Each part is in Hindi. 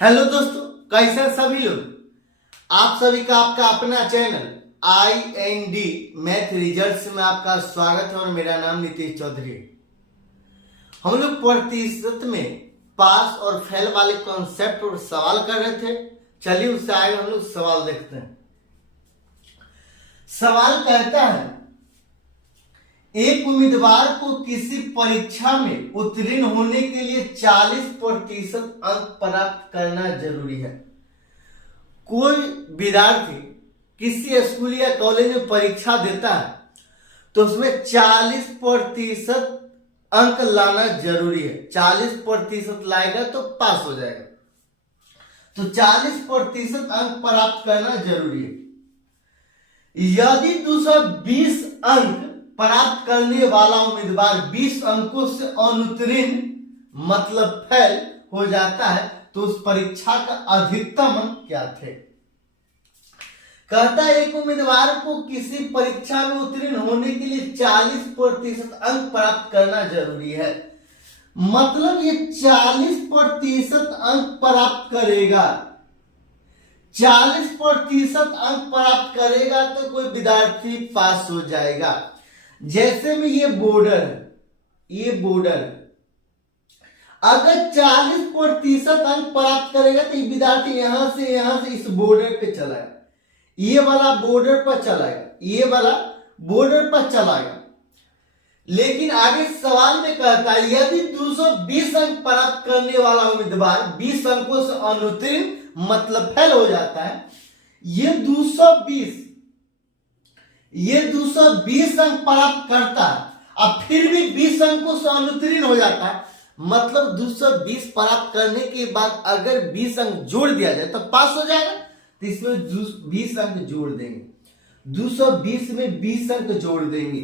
हेलो दोस्तों, कैसे हैं सभी लोग। आप सभी का आपका अपना चैनल IND मैथ रिजल्ट्स में आपका स्वागत है और मेरा नाम नीतीश चौधरी है। हम लोग प्रतिशत में पास और फेल वाले कॉन्सेप्ट पर सवाल कर रहे थे। चलिए उससे आगे हम लोग सवाल देखते हैं। सवाल कहता है, एक उम्मीदवार को किसी परीक्षा में उत्तीर्ण होने के लिए 40% अंक प्राप्त करना जरूरी है। कोई विद्यार्थी किसी स्कूल या कॉलेज में परीक्षा देता है तो उसमें 40% अंक लाना जरूरी है। 40% लाएगा तो पास हो जाएगा, तो 40% अंक प्राप्त करना जरूरी है। यदि 220 अंक प्राप्त करने वाला उम्मीदवार 20 अंकों से अनुत्तीर्ण मतलब फेल हो जाता है तो उस परीक्षा का अधिकतम अंक क्या थे। कहता है, एक उम्मीदवार को किसी परीक्षा में उत्तीर्ण होने के लिए 40% अंक प्राप्त करना जरूरी है। मतलब ये 40% अंक प्राप्त करेगा। 40% अंक प्राप्त करेगा तो कोई विद्यार्थी पास हो जाएगा। जैसे में ये बॉर्डर अगर 40% अंक प्राप्त करेगा तो ये विद्यार्थी यहां से इस बॉर्डर पे चलाएगा, ये वाला बॉर्डर पर चलाएगा, लेकिन आगे सवाल में कहता है, यदि 220 अंक प्राप्त करने वाला उम्मीदवार 20 अंकों से अनुत्तीर्ण मतलब फेल हो जाता है। ये 220 अंक प्राप्त करता है, अब फिर भी 20 अंकों से अनुत्तीर्ण हो जाता है। मतलब 220 प्राप्त करने के बाद अगर 20 अंक जोड़ दिया जाए तो पास हो जाएगा। तो इसमें 20 अंक जोड़ देंगे, 220 में 20 अंक जोड़ देंगे,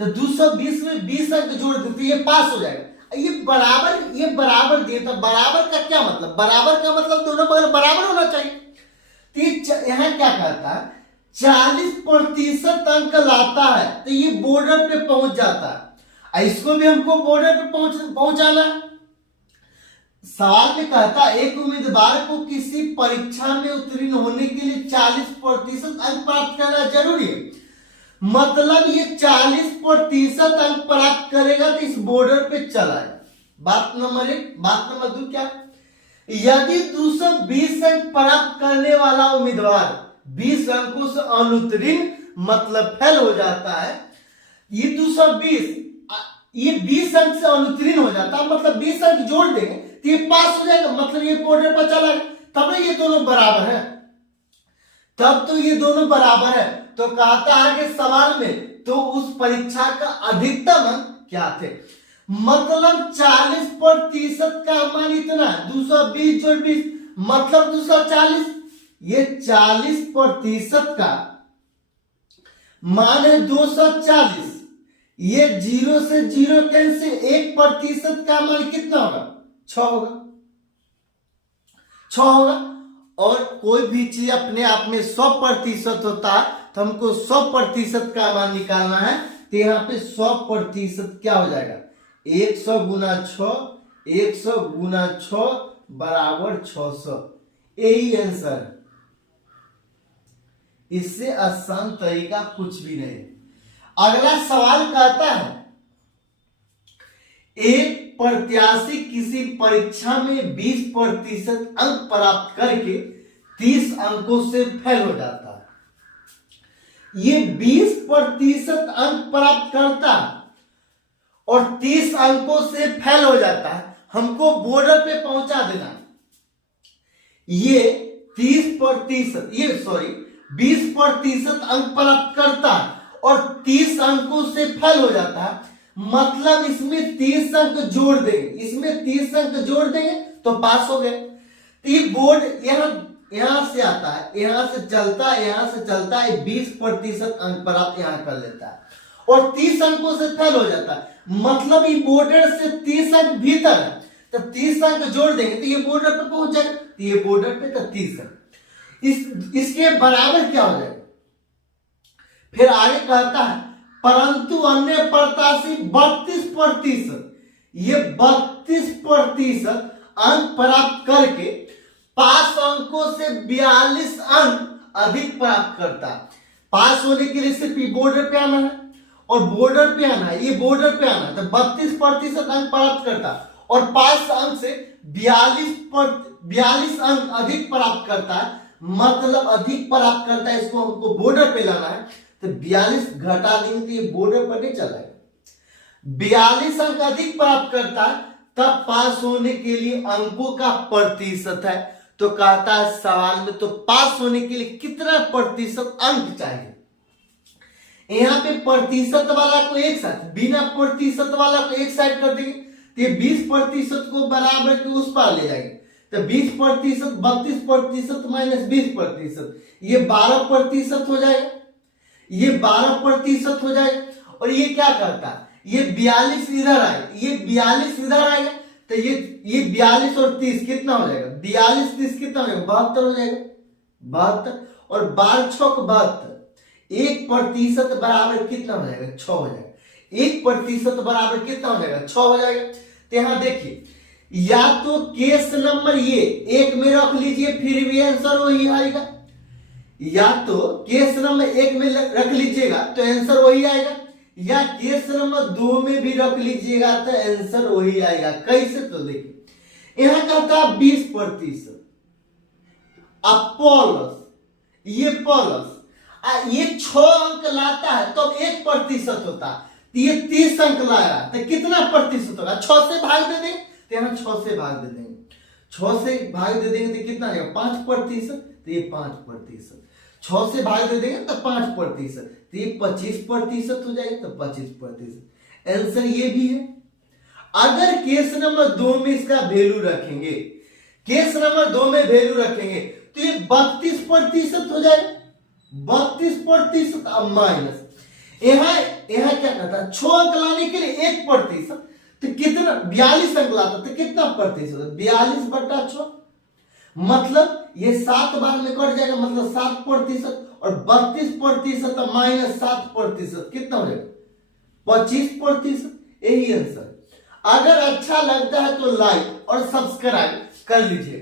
तो 220 में 20 अंक जोड़ देते तो ये पास हो जाएगा। ये बराबर दिए तो बराबर का क्या मतलब, बराबर का मतलब दोनों बगल बराबर होना चाहिए। तो यहां क्या कहता है, 40% अंक लाता है तो ये बॉर्डर पे पहुंच जाता है, इसको भी हमको बॉर्डर पे पहुंचाना है। सवाल में कहता है, एक उम्मीदवार को किसी परीक्षा में उत्तीर्ण होने के लिए 40% अंक प्राप्त करना जरूरी है। मतलब ये 40% अंक प्राप्त करेगा तो इस बॉर्डर पे चलाएगा। बात नंबर 1। बात नंबर 2 क्या, यदि 220 अंक प्राप्त करने वाला उम्मीदवार 20 अंकों से अनुत्तीर्ण मतलब फेल हो जाता है। ये 20 अंक से अनुत्तीर्ण हो जाता है, मतलब 20 अंक जोड़ देंगे तो ये पास हो जाएगा। मतलब ये बॉर्डर पर चला गया, तब ये दोनों बराबर है, तब तो ये दोनों बराबर है। तो कहता है कि सवाल में तो उस परीक्षा का अधिकतम अंक क्या थे। मतलब 40% का मान इतना, 220 जोड़ 20 मतलब 240। ये 40% का मान है 240। ये 0 से 0 कैंसिल, 1% का मान कितना होगा, 6 होगा। और कोई भी चीज अपने आप में 100% होता है तो हमको 100% का मान निकालना है। तो यहां पे 100% क्या हो जाएगा, 100 गुना 6 बराबर 600। यही आंसर, इससे आसान तरीका कुछ भी नहीं। अगला सवाल कहता है, एक प्रत्याशी किसी परीक्षा में 20% अंक प्राप्त करके 30 अंकों से फेल हो जाता है। ये 20% अंक प्राप्त करता है और 30 अंकों से फेल हो जाता है, हमको बॉर्डर पे पहुंचा देना। ये 20% अंक प्राप्त करता है और 30 अंकों से फेल हो जाता है। मतलब इसमें 30 अंक जोड़ देंगे, तो पास हो गए। तो ये बोर्ड यहां से आता है, यहां से चलता है 20% अंक प्राप्त यहां कर लेता है और 30 अंकों से फेल हो जाता है। मतलब ये बॉर्डर से 30 अंक भीतर है, तो 30 अंक जोड़ देंगे तो ये बॉर्डर पे पहुंच जाएगा। तो ये बॉर्डर पे तो 30 अंक इसके बराबर क्या हो जाएगा। फिर आगे कहता है, परंतु अन्य प्रत्याशी 32%, ये 32% अंक प्राप्त करके पास अंकों से 42 अंक अधिक प्राप्त करता है। पास होने के लिए सिर्फ बॉर्डर पे आना है और बॉर्डर पे आना है, ये बॉर्डर पे आना है, तो 32% अंक प्राप्त करता और पास अंक से 42 अंक अधिक प्राप्त करता है, मतलब अधिक प्राप्त करता है, इसको हमको बॉर्डर पे लाना है, तो 42 घटा देंगे तो ये बॉर्डर पर नहीं चला है। 42 अंक अधिक प्राप्त करता है तब पास होने के लिए अंकों का प्रतिशत है। तो कहता है सवाल में, तो पास होने के लिए कितना प्रतिशत अंक चाहिए। यहां पे प्रतिशत वाला को एक साथ, बिना प्रतिशत वाला को एक साइड कर देंगे तो ये 20% को बराबर के उस पार ले जाएंगे, तो 20%, 32% माइनस 20%, ये 12% हो जाएगा, ये 12% हो जाएगा। और ये क्या करता है, ये 42 इधर आएगा, ये 42 इधर आएगा, तो ये 42 और 30 कितना हो जाएगा, 42 30 कितना हो जाएगा, 72 हो जाएगा, 72 और 12 6 72, 1% बराबर कितना हो जाएगा, 6 हो जाएगा। 1% बराबर कितना हो जाएगा, 6 हो जाएगा। तो यहां देखिए, या तो केस नंबर ये एक में रख लीजिए फिर भी आंसर वही आएगा, या तो केस नंबर एक में रख लीजिएगा तो आंसर वही आएगा, या केस नंबर 2 में भी रख लीजिएगा तो आंसर वही आएगा। कैसे, तो देखिए यहां कहता है 20%, अब प्लस ये प्लस ये 6 अंक लाता है तो 1% होता है, तो ये 30 अंक लाया तो कितना प्रतिशत होगा, 6 से भाग दे देंगे, तो यहाँ 6 से भाग दे देंगे, 6 से भाग दे देंगे तो कितना आएगा, 5%, तो ये 5%, 6 से भाग दे देंगे तो 5%, तो ये 25% हो जाएगा, तो 25%। आंसर ये भी है। अगर केस नंबर 2 में इसका वैल्यू रखेंगे, केस नंबर 2 में वैल्यू रखेंगे तो ये 32% हो जाएगा, 32% अब माइनस यहां क्या करता है, 6 अंक लाने के लिए 1%, तो कितना 42 अंक लाता तो कितना प्रतिशत, 42/6, मतलब ये 7 बार में कट जाएगा, मतलब 7%, और 32% माइनस 7% कितना हो जाएगा, 25%। यही आंसर। अगर अच्छा लगता है तो लाइक और सब्सक्राइब कर लीजिए।